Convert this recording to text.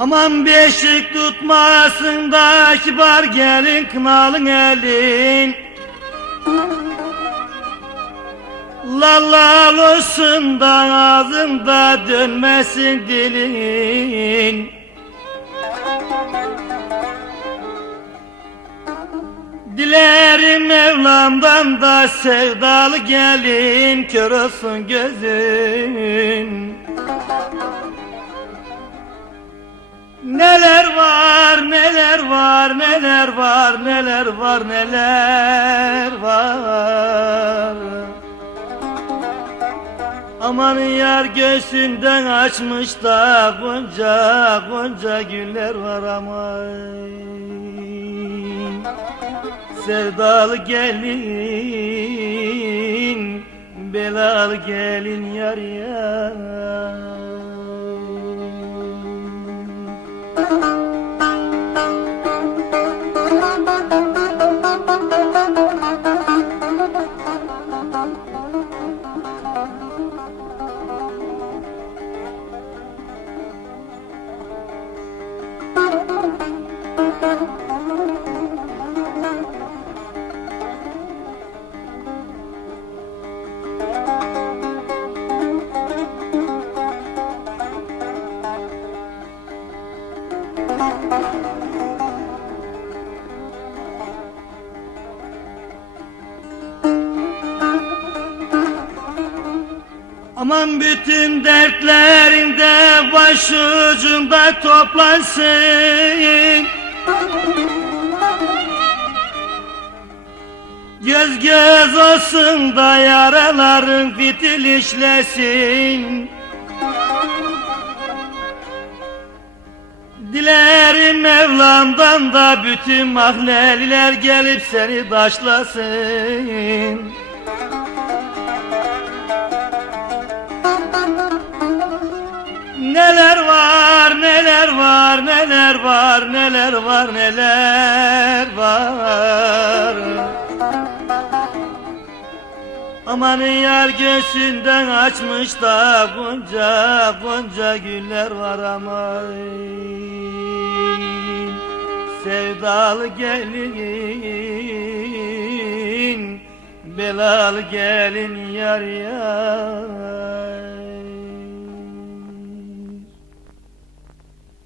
Aman beşik tutmasın da kibar gelin kınalın elin. Lallal olsun da ağzında dönmesin dilin. Dilerim Mevlam'dan da sevdalı gelin kör olsun gözün var neler var neler var neler var. Aman yar göğsünden açmış da gonca gonca güller var aman. Sevdalı gelin belalı gelin yar yar Aman bütün dertlerinde başucunda toplansın. Göz göz olsun da yaraların fitil işlesin Dilerim Mevlam'dan da bütün mahleliler gelip seni taşlasın Neler var neler var neler var neler var neler var Aman yar göğsünden açmış da gonca gonca güller var aman. Sevdalı gelin belalı gelin yar yar